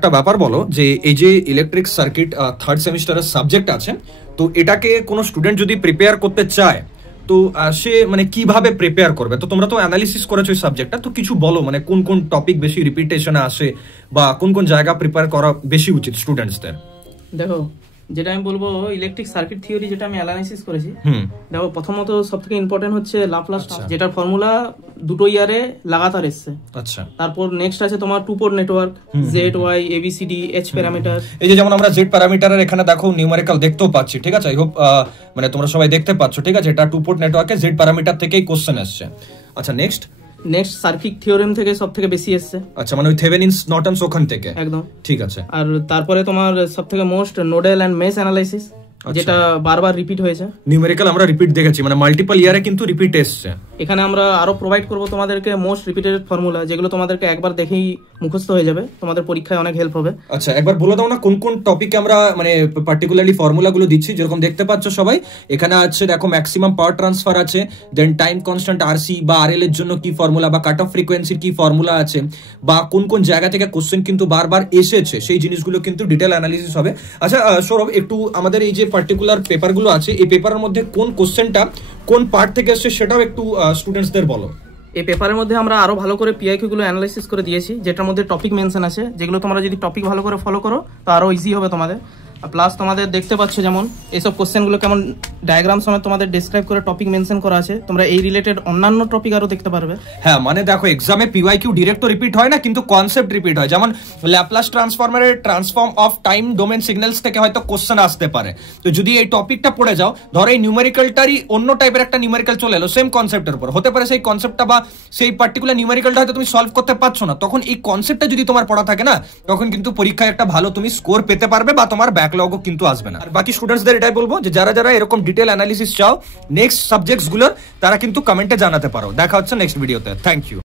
একটা ব্যাপার বলো যে এই যে ইলেকট্রিক সার্কিট থার্ড সেমিস্টারের সাবজেক্ট আছে, তো এটাকে কোনো স্টুডেন্ট যদি প্রিপেয়ার করতে চায় তো সে মানে কিভাবে প্রিপেয়ার করবে? তো তোমরা তো অ্যানালিসিস করেছো এই সাবজেক্টটা, তো কিছু বলো মানে কোন কোন টপিক বেশি রিপিটেশনে আসে বা কোন কোন জায়গা প্রিপেয়ার করা বেশি উচিত স্টুডেন্টসদের? দেখো, যেটা আমি বলবো ইলেকট্রিক সার্কিট থিওরি যেটা আমি অ্যানালাইসিস করেছি, দেখো প্রথমত সবথেকে ইম্পর্টেন্ট হচ্ছে ল্যাপ্লাস, যেটার ফর্মুলা দুটো ইয়ারে লাগাতার এসছে। আচ্ছা, তারপর নেক্সট আছে তোমার two port network, Z Y ABCD H parameter. এই যে যেমন আমরা জেড প্যারামিটারের এখানে দেখো নিউমেরিক্যাল দেখতেও পাচ্ছি, ঠিক আছে? আই হোপ মানে তোমরা সবাই দেখতে পাচ্ছ, ঠিক আছে? এটা টু পোর্ট নেটওয়ার্কে জেড প্যারামিটার থেকেই কোশ্চেন আসছে। আচ্ছা, নেক্সট সার্কিট থিওরেম থেকে সবথেকে বেশি এসছে। আচ্ছা, মানে ওই থেভেনিনস নর্টনস ওখান থেকে একদম ঠিক আছে। আর তারপরে তোমার সবথেকে most nodal and mesh analysis, যেটা বারবার রিপিট হয়েছে। নিউমেরিক্যাল আমরা রিপিট দেখেছি, মানে মাল্টিপল ইয়ারে কিন্তু রিপিট এসছে। এখানে আমরা আরো প্রোভাইড করব তোমাদেরকে মোস্ট রিপিটেড ফর্মুলা, যেগুলো তোমাদেরকে একবার দেখেই মুখস্থ হয়ে যাবে, তোমাদের পরীক্ষায় অনেক হেল্প হবে। আচ্ছা, একবার বলে দাও না কোন কোন টপিকে আমরা মানে পার্টিকুলারলি ফর্মুলাগুলো দিচ্ছি। যেরকম দেখতে পাচ্ছ সবাই এখানে আছে, দেখো ম্যাক্সিমাম পাওয়ার ট্রান্সফার আছে, দেন টাইম কনস্ট্যান্ট আরসি বা আরএল এর জন্য কি ফর্মুলা, বা কাট অফ ফ্রিকোয়েন্সির কি ফর্মুলা আছে, বা কোন কোন জায়গা থেকে কোশ্চেন কিন্তু বারবার এসেছে, সেই জিনিসগুলো কিন্তু ডিটেল অ্যানালিসিস হবে। আচ্ছা সৌরভ, একটু আমাদের এই যে পার্টিকুলার পেপারগুলো আছে, এই পেপারের মধ্যে কোন কোশ্চেনটা কোন পার্ট থেকে এসেছে সেটাও একটু স্টুডেন্টসদের বলো। এই পেপারের মধ্যে আমরা আরো ভালো করে পিআইকিউ গুলো অ্যানালাইসিস করে দিয়েছি, যেটার মধ্যে টপিক মেনশন আছে, যেগুলো তোমরা যদি টপিক ভালো করে ফলো করো তো আরো ইজি হবে তোমাদের। প্লাস তোমাদের দেখতে পাচ্ছ যেমন এইসব কোশ্চেনগুলো কেমন ডায়াগ্রাম সময় তোমাদের ডেসক্রাইব করে টপিক মেনশন করা আছে, তোমরা এই রিলেটেড অন্যান্য টপিক আরো দেখতে পারবে। হ্যাঁ, মানে দেখো এক্সামে পিওয়াইকিউ ডিরেক্ট রিপিট হয় না, কিন্তু কনসেপ্ট রিপিট হয়। যেমন ল্যাপ্লাস ট্রান্সফর্মারের transform of time domain signals থেকে হয়তো কোশ্চেন আসতে পারে। তো যদি এই টপিকটা পড়ে যাও, ধরো এই নিউমেরিক্যালটারই অন্য টাইপের একটা নিউমেরিক্যাল চলে এলো সেম কনসেপ্টের উপর, হতে পারে সেই কনসেপ্টটা বা সেই পার্টিকুলার নিউমেরিক্যালটা হয়তো তুমি সলভ করতে পারছো না, তখন এই কনসেপ্টটা যদি তোমার পড়া থাকে না, তখন কিন্তু পরীক্ষায় একটা ভালো তুমি স্কোর পেতে পারবে বা তোমার ব্যাকলগও কিন্তু আসবে না। আর বাকি স্টুডেন্টসদের এটাই বলবো যে যারা যারা এরকম ডিটেল অ্যানালিসিস চাও নেক্সট সাবজেক্টস গুলোর, তারা কিন্তু কমেন্টে জানাতে পারো। দেখা হচ্ছে নেক্সট ভিডিওতে। Thank you.